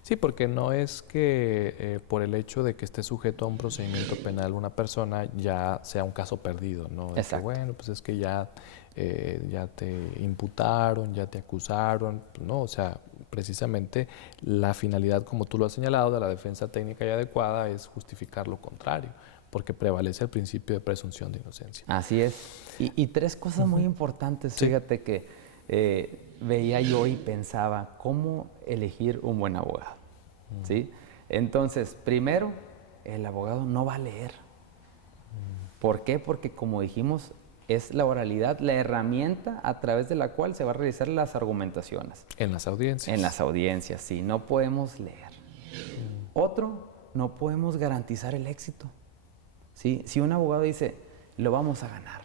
Sí, porque no es que por el hecho de que esté sujeto a un procedimiento penal una persona ya sea un caso perdido, ¿no? Exacto. Bueno, pues es que ya te imputaron, ya te acusaron, no, o sea, precisamente la finalidad, como tú lo has señalado, de la defensa técnica y adecuada es justificar lo contrario, porque prevalece el principio de presunción de inocencia. Así es. Y tres cosas muy importantes, fíjate que veía yo y pensaba, ¿cómo elegir un buen abogado? ¿Sí? Entonces, primero, el abogado no va a leer. ¿Por qué? Porque, como dijimos, es la oralidad, la herramienta a través de la cual se va a realizar las argumentaciones. En las audiencias. En las audiencias, sí, no podemos leer. Otro, no podemos garantizar el éxito. ¿Sí? Si un abogado dice, lo vamos a ganar,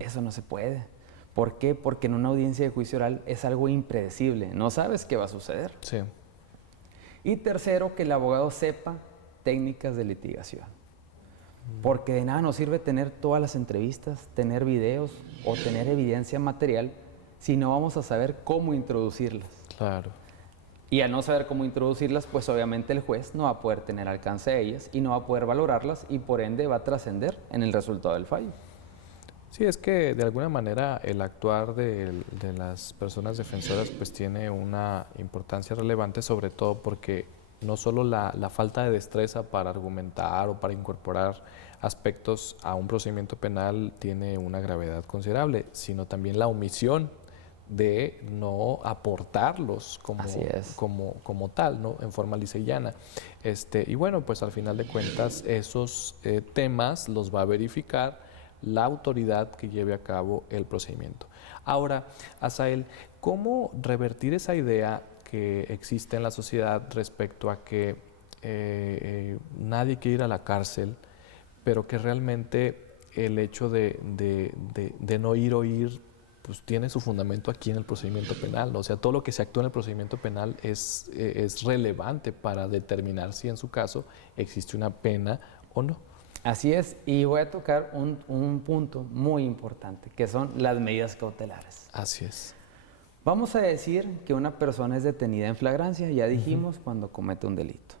eso no se puede. ¿Por qué? Porque en una audiencia de juicio oral es algo impredecible, no sabes qué va a suceder. Sí. Y tercero, que el abogado sepa técnicas de litigación. Porque de nada nos sirve tener todas las entrevistas, tener videos o tener evidencia material si no vamos a saber cómo introducirlas. Claro. Y al no saber cómo introducirlas, pues obviamente el juez no va a poder tener alcance a ellas y no va a poder valorarlas y por ende va a trascender en el resultado del fallo. Sí, es que de alguna manera el actuar de las personas defensoras pues tiene una importancia relevante, sobre todo porque no solo la falta de destreza para argumentar o para incorporar aspectos a un procedimiento penal tiene una gravedad considerable, sino también la omisión de no aportarlos como tal, ¿no? En forma lisa y llana. Y bueno, pues al final de cuentas esos temas los va a verificar la autoridad que lleve a cabo el procedimiento. Ahora, Asael, ¿cómo revertir esa idea que existe en la sociedad respecto a que nadie quiere ir a la cárcel, pero que realmente el hecho de no ir o ir pues tiene su fundamento aquí en el procedimiento penal, ¿no? O sea, todo lo que se actúa en el procedimiento penal es relevante para determinar si en su caso existe una pena o no? Así es, y voy a tocar un punto muy importante, que son las medidas cautelares. Así es. Vamos a decir que una persona es detenida en flagrancia, ya dijimos, cuando comete un delito.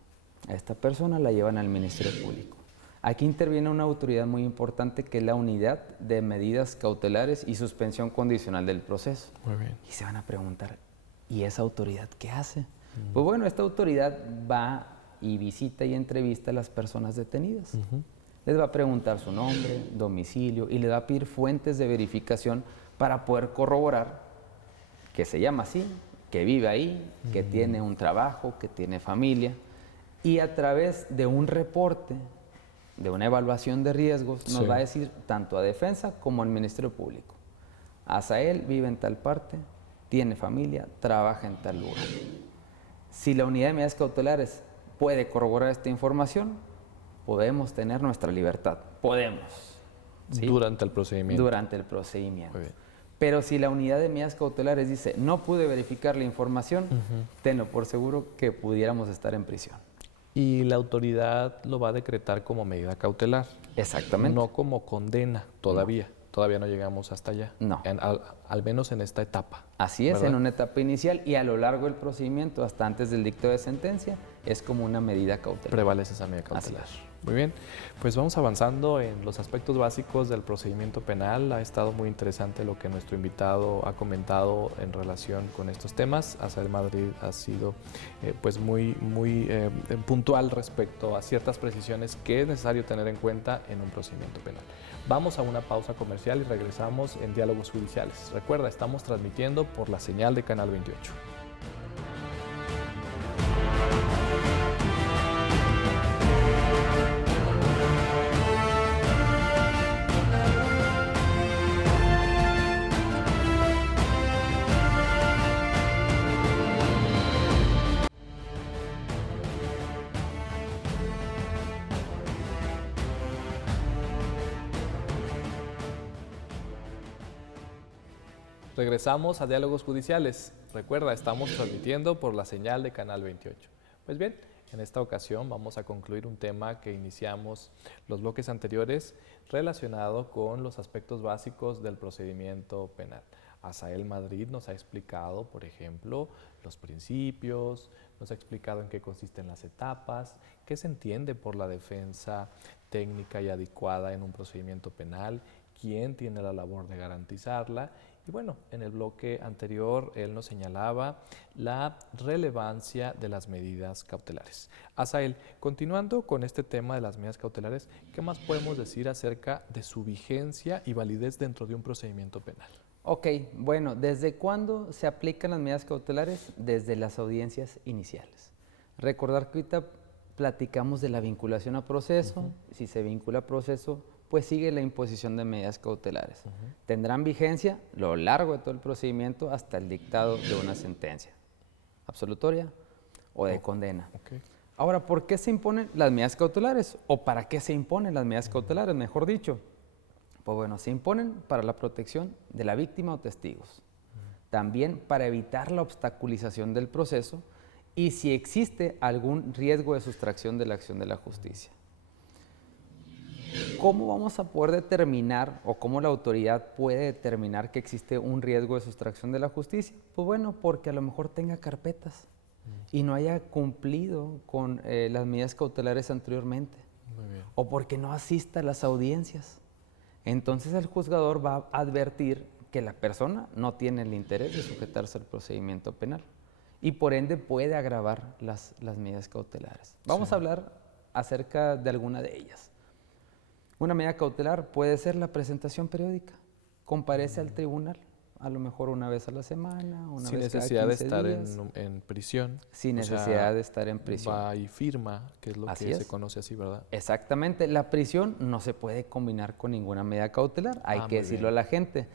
A esta persona la llevan al Ministerio Público. Aquí interviene una autoridad muy importante que es la Unidad de Medidas Cautelares y Suspensión Condicional del Proceso. Muy bien. Y se van a preguntar, ¿y esa autoridad qué hace? Pues bueno, esta autoridad va y visita y entrevista a las personas detenidas. Les va a preguntar su nombre, domicilio y les va a pedir fuentes de verificación para poder corroborar que se llama así, que vive ahí, que tiene un trabajo, que tiene familia, y a través de un reporte, de una evaluación de riesgos, nos Sí. va a decir tanto a Defensa como al Ministerio Público: Asael vive en tal parte, tiene familia, trabaja en tal lugar. Si la unidad de medidas cautelares puede corroborar esta información, podemos tener nuestra libertad. Podemos. ¿sí? Durante el procedimiento. Durante el procedimiento. Muy bien. Pero si la unidad de medidas cautelares dice, no pude verificar la información, tenlo por seguro que pudiéramos estar en prisión. Y la autoridad lo va a decretar como medida cautelar. Exactamente. No como condena todavía. Todavía no llegamos hasta allá. No. Al menos en esta etapa. Así es, ¿verdad? en una etapa inicial y a lo largo del procedimiento, hasta antes del dictado de sentencia, es como una medida cautelar. Prevalece esa medida cautelar. Muy bien, pues vamos avanzando en los aspectos básicos del procedimiento penal. Ha estado muy interesante lo que nuestro invitado ha comentado en relación con estos temas. Asael Madrid ha sido pues muy puntual respecto a ciertas precisiones que es necesario tener en cuenta en un procedimiento penal. Vamos a una pausa comercial y regresamos en Diálogos Judiciales. Recuerda, estamos transmitiendo por la señal de Canal 28. Regresamos a Diálogos Judiciales. Recuerda, estamos transmitiendo por la señal de Canal 28. Pues bien, en esta ocasión vamos a concluir un tema que iniciamos los bloques anteriores relacionado con los aspectos básicos del procedimiento penal. Asael Madrid nos ha explicado, por ejemplo, los principios, nos ha explicado en qué consisten las etapas, qué se entiende por la defensa técnica y adecuada en un procedimiento penal, quién tiene la labor de garantizarla. Y bueno, en el bloque anterior él nos señalaba la relevancia de las medidas cautelares. Asael, continuando con este tema de las medidas cautelares, ¿qué más podemos decir acerca de su vigencia y validez dentro de un procedimiento penal? Ok, bueno, ¿desde cuándo se aplican las medidas cautelares? Desde las audiencias iniciales. Recordar que ahorita platicamos de la vinculación a proceso. Si se vincula a proceso, pues sigue la imposición de medidas cautelares. Tendrán vigencia a lo largo de todo el procedimiento hasta el dictado de una sentencia absolutoria o de condena. Okay. Ahora, ¿por qué se imponen las medidas cautelares? ¿O para qué se imponen las medidas cautelares, mejor dicho? Pues bueno, se imponen para la protección de la víctima o testigos. También para evitar la obstaculización del proceso y si existe algún riesgo de sustracción de la acción de la justicia. ¿Cómo vamos a poder determinar o cómo la autoridad puede determinar que existe un riesgo de sustracción de la justicia? Pues bueno, porque a lo mejor tenga carpetas y no haya cumplido con las medidas cautelares anteriormente. Muy bien. O porque no asista a las audiencias. Entonces el juzgador va a advertir que la persona no tiene el interés de sujetarse al procedimiento penal y por ende puede agravar las medidas cautelares. Vamos a hablar acerca de alguna de ellas. Una medida cautelar puede ser la presentación periódica. Comparece al tribunal, a lo mejor una vez a la semana, una Sin vez cada necesidad de 15 estar días. en prisión. Sin O sea, necesidad de estar en prisión. Va y firma, que es lo Así que es. se conoce así, ¿verdad? Exactamente, la prisión no se puede combinar con ninguna medida cautelar, hay Ah, que muy decirlo bien. a la gente,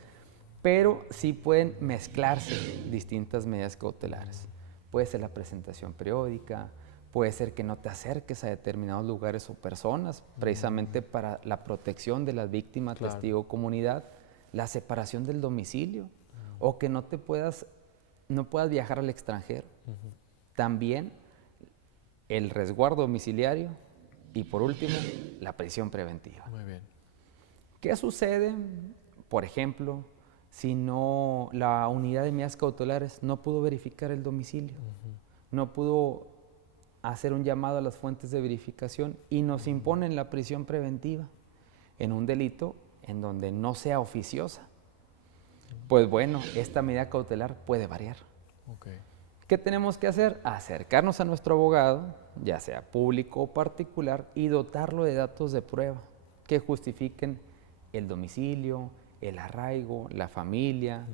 pero sí pueden mezclarse distintas medidas cautelares. Puede ser la presentación periódica, puede ser que no te acerques a determinados lugares o personas, precisamente para la protección de las víctimas, Claro. testigo, comunidad, la separación del domicilio, o que no puedas viajar al extranjero. También el resguardo domiciliario y por último, la prisión preventiva. Muy bien. ¿Qué sucede, por ejemplo, si la unidad de medidas cautelares no pudo verificar el domicilio? No pudo hacer un llamado a las fuentes de verificación y nos imponen la prisión preventiva en un delito en donde no sea oficiosa. Pues bueno, esta medida cautelar puede variar. Okay. ¿Qué tenemos que hacer? Acercarnos a nuestro abogado, ya sea público o particular, y dotarlo de datos de prueba que justifiquen el domicilio, el arraigo, la familia,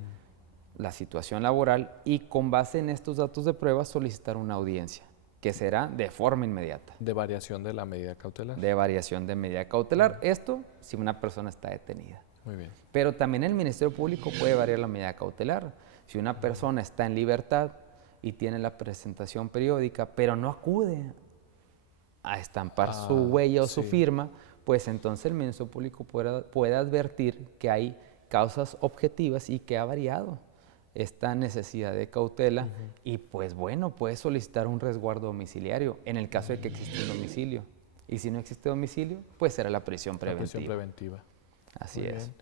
la situación laboral y con base en estos datos de prueba solicitar una audiencia, que será de forma inmediata. De variación de la medida cautelar. De variación de medida cautelar. Esto si una persona está detenida. Muy bien. Pero también el Ministerio Público puede variar la medida cautelar. Si una persona está en libertad y tiene la presentación periódica, pero no acude a estampar su huella o su sí. firma, pues entonces el Ministerio Público puede advertir que hay causas objetivas y que ha variado esta necesidad de cautela y pues bueno, puede solicitar un resguardo domiciliario en el caso de que exista un domicilio. Y si no existe domicilio, pues será la prisión preventiva. La prisión preventiva. Así Muy es. bien.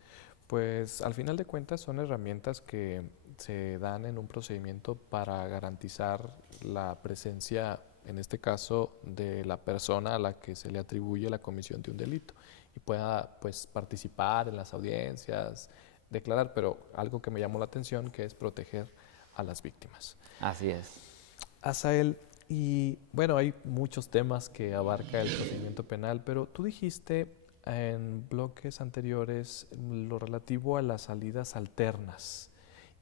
Pues al final de cuentas son herramientas que se dan en un procedimiento para garantizar la presencia, en este caso, de la persona a la que se le atribuye la comisión de un delito y pueda pues participar en las audiencias, declarar, pero algo que me llamó la atención que es proteger a las víctimas. Así es. Asael, y bueno, hay muchos temas que abarca el procedimiento penal, pero tú dijiste en bloques anteriores lo relativo a las salidas alternas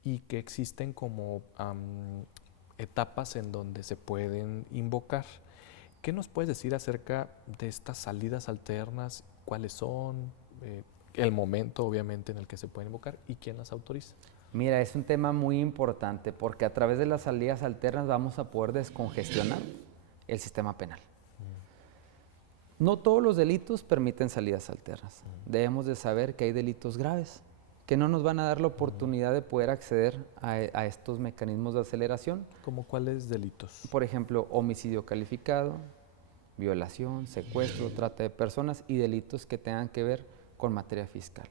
y que existen como etapas en donde se pueden invocar. ¿Qué nos puedes decir acerca de estas salidas alternas? ¿Cuáles son? El momento, obviamente, en el que se pueden invocar y quién las autoriza. Mira, es un tema muy importante porque a través de las salidas alternas vamos a poder descongestionar el sistema penal. No todos los delitos permiten salidas alternas. Debemos de saber que hay delitos graves que no nos van a dar la oportunidad de poder acceder a estos mecanismos de aceleración. ¿Cómo cuáles delitos? Por ejemplo, homicidio calificado, violación, secuestro, trata de personas y delitos que tengan que ver con materia fiscal.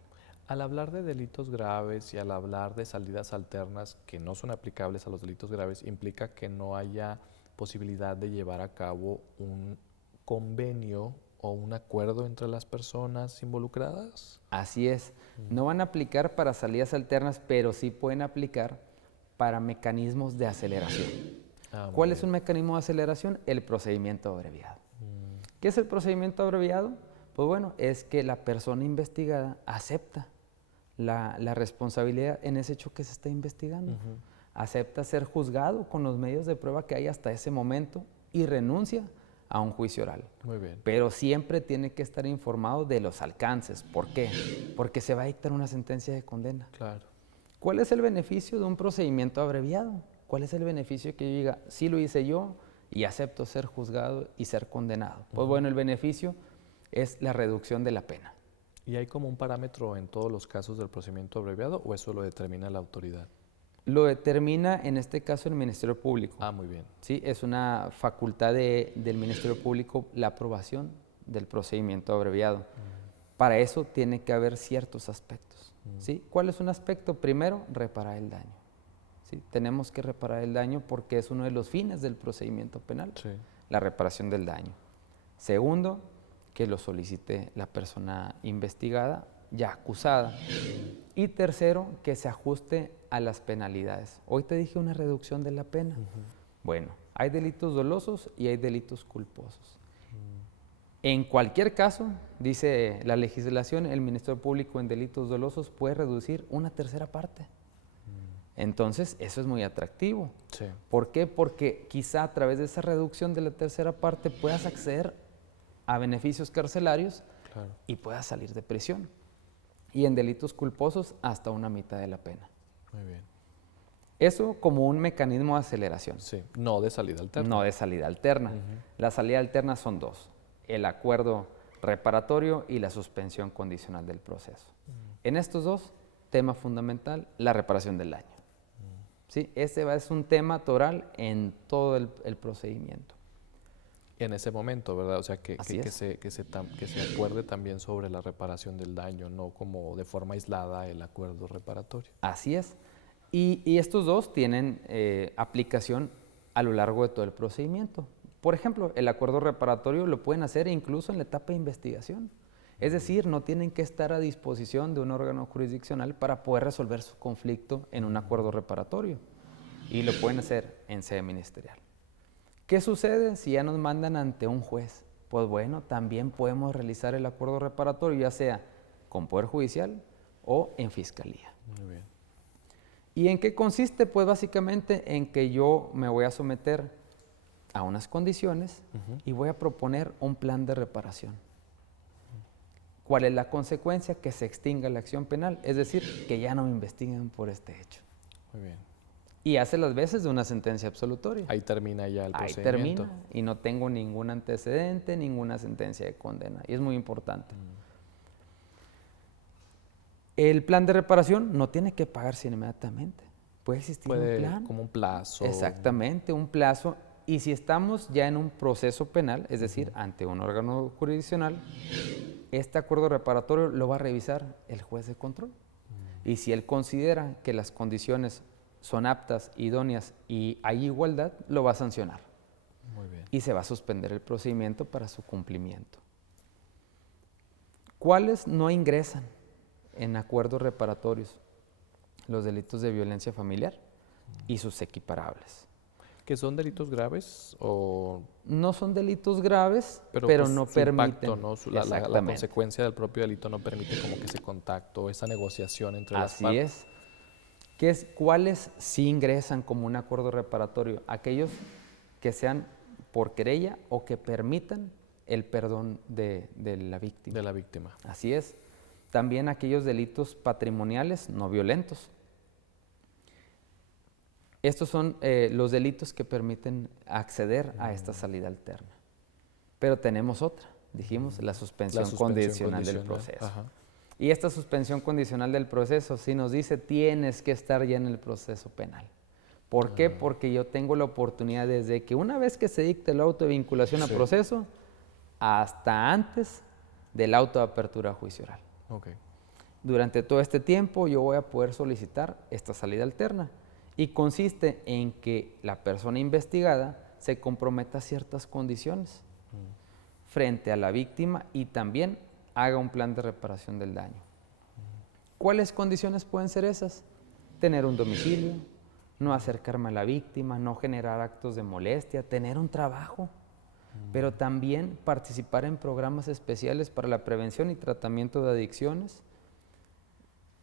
Al hablar de delitos graves y al hablar de salidas alternas que no son aplicables a los delitos graves, implica que no haya posibilidad de llevar a cabo un convenio o un acuerdo entre las personas involucradas. Así es. No van a aplicar para salidas alternas, pero sí pueden aplicar para mecanismos de aceleración. ¿Cuál es un mecanismo de aceleración? El procedimiento abreviado. ¿Qué es el procedimiento abreviado? Pues bueno, es que la persona investigada acepta la responsabilidad en ese hecho que se está investigando. Acepta ser juzgado con los medios de prueba que hay hasta ese momento y renuncia a un juicio oral. Muy bien. Pero siempre tiene que estar informado de los alcances. ¿Por qué? Porque se va a dictar una sentencia de condena. Claro. ¿Cuál es el beneficio de un procedimiento abreviado? ¿Cuál es el beneficio que yo diga, sí lo hice yo y acepto ser juzgado y ser condenado? Pues bueno, el beneficio es la reducción de la pena. ¿Y hay como un parámetro en todos los casos del procedimiento abreviado o eso lo determina la autoridad? Lo determina en este caso el Ministerio Público. Ah, muy bien. Sí, es una facultad del Ministerio Público la aprobación del procedimiento abreviado. Para eso tiene que haber ciertos aspectos. ¿Sí? ¿Cuál es un aspecto? Primero, reparar el daño. ¿Sí? Tenemos que reparar el daño porque es uno de los fines del procedimiento penal, Sí. la reparación del daño. Segundo, que lo solicite la persona investigada, ya acusada. Y tercero, que se ajuste a las penalidades. Hoy te dije una reducción de la pena. Bueno, hay delitos dolosos y hay delitos culposos. En cualquier caso, dice la legislación, el Ministerio Público en delitos dolosos puede reducir una tercera parte. Entonces, eso es muy atractivo. Sí. ¿Por qué? Porque quizá a través de esa reducción de la tercera parte puedas acceder a beneficios carcelarios Claro. y puedas salir de prisión. Y en delitos culposos hasta una mitad de la pena. Muy bien. Eso como un mecanismo de aceleración. Sí. No de salida alterna. No de salida alterna. La salida alterna son dos, el acuerdo reparatorio y la suspensión condicional del proceso. En estos dos, tema fundamental, la reparación del daño. ¿Sí? Este es un tema toral en todo el procedimiento. En ese momento, ¿verdad? O sea, que Así se acuerde también sobre la reparación del daño, no como de forma aislada el acuerdo reparatorio. Así es. Y estos dos tienen aplicación a lo largo de todo el procedimiento. Por ejemplo, el acuerdo reparatorio lo pueden hacer incluso en la etapa de investigación. Es decir, no tienen que estar a disposición de un órgano jurisdiccional para poder resolver su conflicto en un acuerdo reparatorio. Y lo pueden hacer en sede ministerial. ¿Qué sucede si ya nos mandan ante un juez? Pues bueno, también podemos realizar el acuerdo reparatorio, ya sea con Poder Judicial o en Fiscalía. Muy bien. ¿Y en qué consiste? Pues básicamente en que yo me voy a someter a unas condiciones y voy a proponer un plan de reparación. ¿Cuál es la consecuencia? Que se extinga la acción penal, es decir, que ya no me investiguen por este hecho. Muy bien. Y hace las veces de una sentencia absolutoria. Ahí termina ya el Ahí procedimiento. termina y no tengo ningún antecedente, ninguna sentencia de condena. Y es muy importante. El plan de reparación no tiene que pagarse inmediatamente. Puede existir un plan. Como un plazo. Exactamente, un plazo. Y si estamos ya en un proceso penal, es decir, ante un órgano jurisdiccional, este acuerdo reparatorio lo va a revisar el juez de control. Y si él considera que las condiciones son aptas, idóneas y hay igualdad, lo va a sancionar. Muy bien. Y se va a suspender el procedimiento para su cumplimiento. ¿Cuáles no ingresan en acuerdos reparatorios? Los delitos de violencia familiar y sus equiparables. ¿Que son delitos graves o...? No son delitos graves, pero pues, no su permiten. impacto, ¿no? La consecuencia del propio delito no permite como que ese contacto, esa negociación entre las Así partes. es. ¿Cuáles sí ingresan como un acuerdo reparatorio? Aquellos que sean por querella o que permitan el perdón de la víctima. De la víctima. Así es. También aquellos delitos patrimoniales no violentos. Estos son los delitos que permiten acceder a esta salida alterna. Pero tenemos otra, dijimos, la suspensión condicional del proceso. Ajá. Y esta suspensión condicional del proceso sí nos dice, tienes que estar ya en el proceso penal. ¿Por qué? Porque yo tengo la oportunidad desde que una vez que se dicte la auto de vinculación a proceso, hasta antes del auto de apertura a juicio oral. Okay. Durante todo este tiempo yo voy a poder solicitar esta salida alterna y consiste en que la persona investigada se comprometa a ciertas condiciones frente a la víctima y también haga un plan de reparación del daño. ¿Cuáles condiciones pueden ser esas? Tener un domicilio, no acercarme a la víctima, no generar actos de molestia, tener un trabajo, pero también participar en programas especiales para la prevención y tratamiento de adicciones,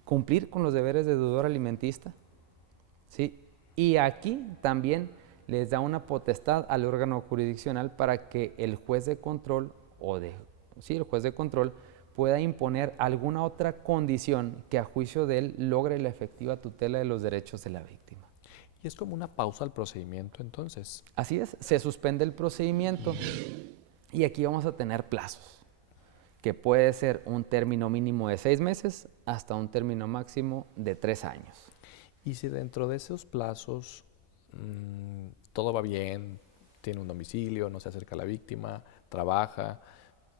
cumplir con los deberes de deudor alimentista, ¿sí? Y aquí también les da una potestad al órgano jurisdiccional para que el juez de control el juez de control pueda imponer alguna otra condición que a juicio de él logre la efectiva tutela de los derechos de la víctima. Y es como una pausa al procedimiento, entonces. Así es, se suspende el procedimiento y aquí vamos a tener plazos, que puede ser un término mínimo de 6 meses hasta un término máximo de 3 años. Y si dentro de esos plazos todo va bien, tiene un domicilio, no se acerca a la víctima, trabaja,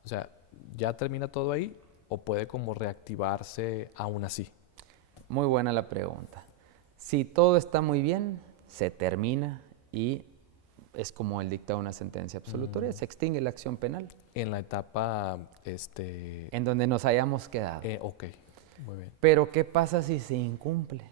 o sea, ¿ya termina todo ahí o puede como reactivarse aún así? Muy buena la pregunta. Si todo está muy bien, se termina y es como el dicta una sentencia absolutoria, se extingue la acción penal. En la etapa, en donde nos hayamos quedado. Ok, muy bien. Pero ¿qué pasa si se incumple?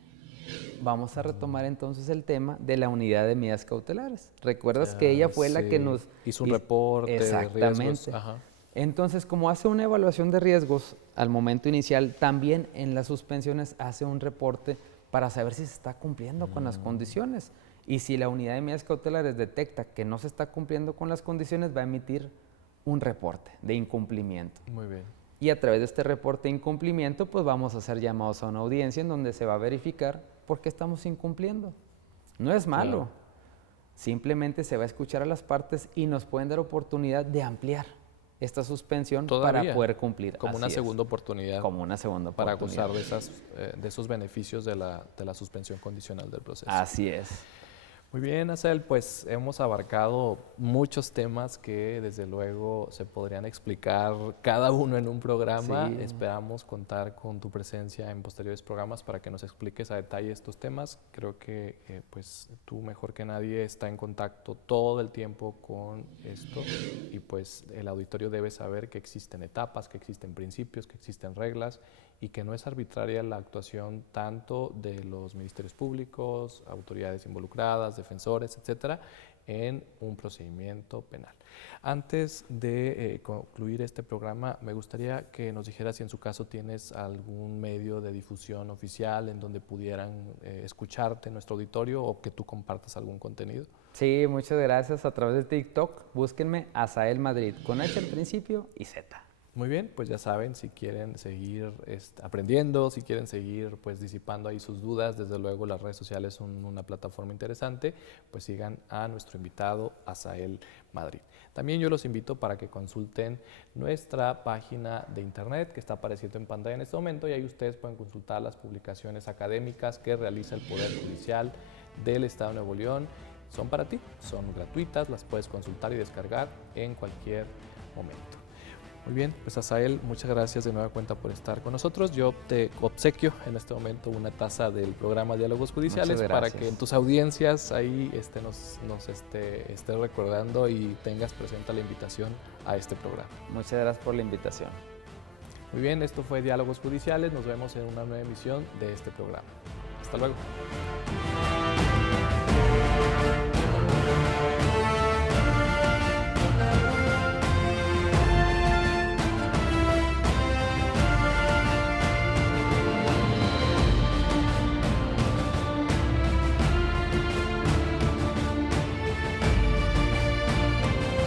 Vamos a retomar entonces el tema de la unidad de medidas cautelares. ¿Recuerdas que ella fue la que nos hizo un reporte exactamente. de riesgos? Ajá. Entonces, como hace una evaluación de riesgos al momento inicial, también en las suspensiones hace un reporte para saber si se está cumpliendo con las condiciones. Y si la unidad de medidas cautelares detecta que no se está cumpliendo con las condiciones, va a emitir un reporte de incumplimiento. Muy bien. Y a través de este reporte de incumplimiento, pues vamos a hacer llamados a una audiencia en donde se va a verificar por qué estamos incumpliendo. No es malo. Claro. Simplemente se va a escuchar a las partes y nos pueden dar oportunidad de ampliar esta suspensión ¿Todavía? Para poder cumplir. Como una segunda oportunidad. Como una segunda para oportunidad. gozar de esos beneficios de la suspensión condicional del proceso. Así es. Muy bien, Acel, pues hemos abarcado muchos temas que desde luego se podrían explicar cada uno en un programa. Sí. Esperamos contar con tu presencia en posteriores programas para que nos expliques a detalle estos temas. Creo que pues tú mejor que nadie está en contacto todo el tiempo con esto y pues el auditorio debe saber que existen etapas, que existen principios, que existen reglas y que no es arbitraria la actuación tanto de los ministerios públicos, autoridades involucradas, defensores, etcétera, en un procedimiento penal. Antes de concluir este programa, me gustaría que nos dijeras si en su caso tienes algún medio de difusión oficial en donde pudieran escucharte en nuestro auditorio o que tú compartas algún contenido. Sí, muchas gracias. A través de TikTok, búsquenme Asael Madrid, con H al principio y Z. Muy bien, pues ya saben, si quieren seguir aprendiendo, si quieren seguir pues disipando ahí sus dudas, desde luego las redes sociales son una plataforma interesante, pues sigan a nuestro invitado Asael Madrid. También yo los invito para que consulten nuestra página de internet que está apareciendo en pantalla en este momento y ahí ustedes pueden consultar las publicaciones académicas que realiza el Poder Judicial del Estado de Nuevo León. Son para ti, son gratuitas, las puedes consultar y descargar en cualquier momento. Muy bien, pues Asael, muchas gracias de nueva cuenta por estar con nosotros. Yo te obsequio en este momento una taza del programa Diálogos Judiciales para que en tus audiencias ahí nos esté recordando y tengas presente la invitación a este programa. Muchas gracias por la invitación. Muy bien, esto fue Diálogos Judiciales. Nos vemos en una nueva emisión de este programa. Hasta luego.